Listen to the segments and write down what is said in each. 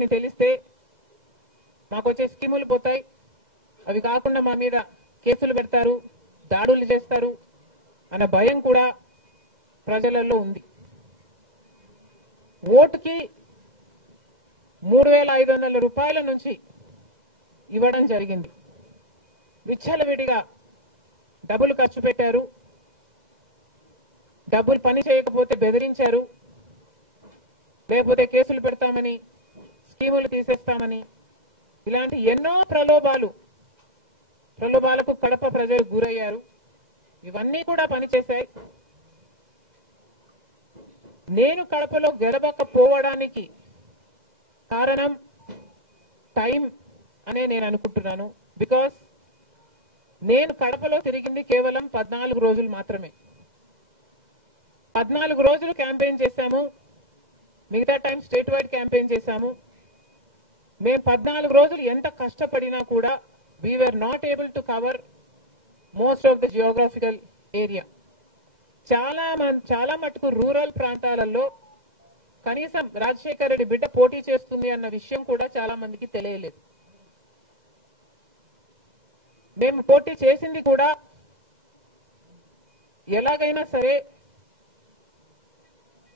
అని తెలిస్తే మాకు వచ్చే స్కీములు పోతాయి, అవి కాకుండా మా మీద కేసులు పెడతారు, దాడులు చేస్తారు అన్న భయం కూడా ప్రజలలో ఉంది. ఓటుకి 3,500 రూపాయల నుంచి ఇవ్వడం జరిగింది. విచ్చలవిడిగా డబ్బులు ఖర్చు పెట్టారు, డబ్బులు పని చేయకపోతే బెదిరించారు, లేకపోతే కేసులు పెడతామని, స్కీములు తీసేస్తామని, ఇలాంటి ఎన్నో ప్రలోభాలకు కడప ప్రజలు గురయ్యారు. ఇవన్నీ కూడా పనిచేశాయి. నేను కడపలో గెలవకపోవడానికి కారణం టైం అనే నేను అనుకుంటున్నాను. బికాస్ నేను కడపలో తిరిగింది కేవలం 14 రోజులు మాత్రమే. 14 రోజులు క్యాంపెయిన్ చేశాము, మిగతా టైం స్టేట్ వైడ్ క్యాంపెయిన్ చేశాము. మేము 14 రోజులు ఎంత కష్టపడినా కూడా we were not able to cover most of the geographical area. చాలా మటుకు రూరల్ ప్రాంతాలలో కనీసం రాజశేఖర్ రెడ్డి బిడ్డ పోటీ చేస్తుంది అన్న విషయం కూడా చాలా మందికి తెలియలేదు. మేము పోటీ చేసింది కూడా ఎలాగైనా సరే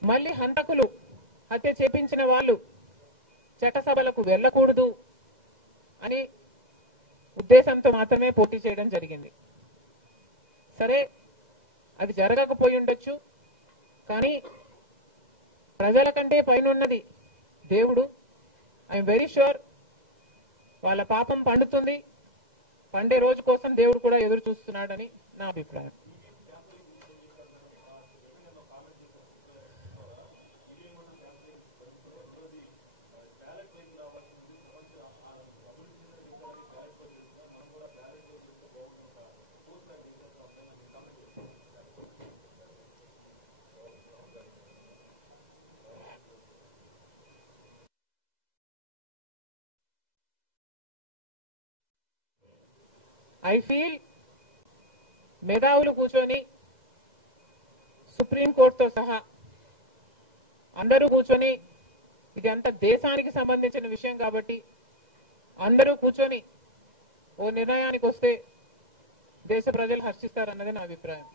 మళ్ళీ హంతకులు, హత్య చేపించిన వాళ్ళు చట్టసభలకు వెళ్ళకూడదు అని ఉద్దేశంతో మాత్రమే పోటీ చేయడం జరిగింది. సరే, అది జరగకపోయి ఉండొచ్చు, కానీ ప్రజల కంటే పైన ఉన్నది దేవుడు. ఐఎమ్ వెరీ ష్యూర్ వాళ్ళ పాపం పండుతుంది, పండే రోజు కోసం దేవుడు కూడా ఎదురు చూస్తున్నాడని నా అభిప్రాయం. ఐ ఫీల్ మేధావులు కూర్చొని సుప్రీంకోర్టుతో సహా అందరూ కూర్చొని, ఇది అంత దేశానికి సంబంధించిన విషయం కాబట్టి అందరూ కూర్చొని ఓ నిర్ణయానికి వస్తే దేశ ప్రజలు హర్షిస్తారన్నది నా అభిప్రాయం.